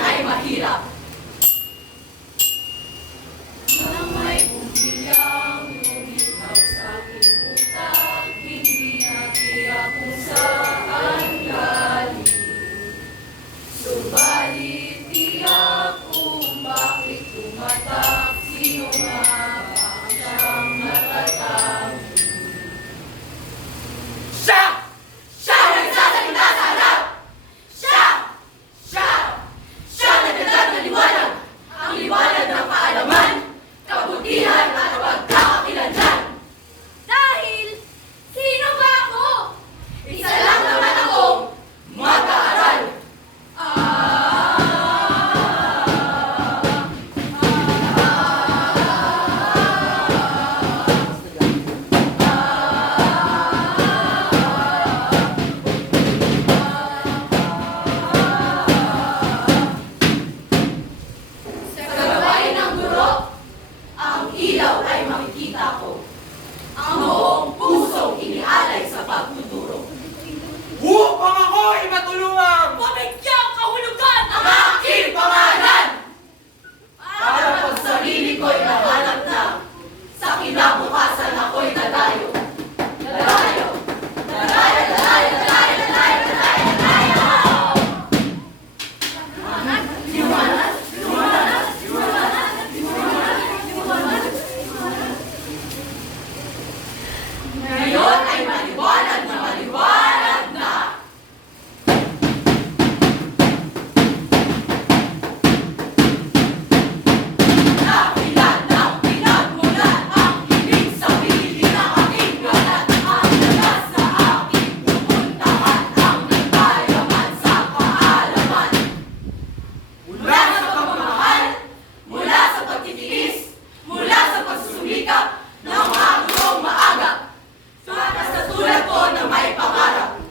ay mahirap. Nang may bumbilang lumitaw sa aking utak, hindi natiyak kung saan galing. Subalit tiyak kung bakit tumatak, sino nga ba ang siyang natatangi. Siya! Siya ang nagsasalita sa harap! Siya! Siya nagdagdag ng liwanag! Ang liwanag ng kaalaman, kabutihan at pagkakakilanlan! Dahil, sino ba ako? Isa lang naman akong mag-aaral! Sa gawain ng guro, ang ilaw ay makikita ko. Ang buong pusong inialay sa pagtuturo. Upang ako'y matulungan! Pabigyang kahulugan ang aking pangalan! Para pag sarili ko'y nahanap na, sa kinabukasan ako'y dadayo. Dadayo! Dadayo! Dadayo! Dadayo! Dadayo! Dadayo! Dadayo! Liwanag! Liwanag! Liwanag! Liwanag! Liwanag! Ngayon ay maliwanag na maliwanag na. Nakilan ng pinagmulan ang ibig sabihin ng aking galat. Ang lagas sa aking pupuntahan ang nagkayaman sa kaalaman. Mula sa pagmamahal, mula sa pagtitiis, mula sa pagsusumikap ng mga gurong maaga. Para sa tulad ko na may pangarap.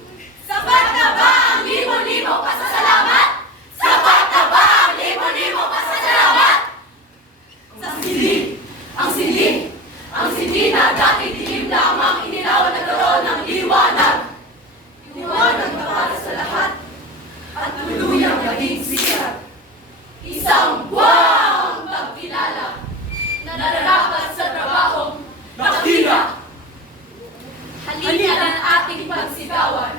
Sapat na ba ang libo-libo pasasalamat? Sapat na ba ang libo-libo pasasalamat? Sa siling, ang siling na dati dilim lamang inilawan na karoon ng liwanag. Liwanag na para sa lahat at tuluyang naging sikat. Isang buwang pagkilala na nararapat sa trabahong dakila. Halika na ating pagsigawan.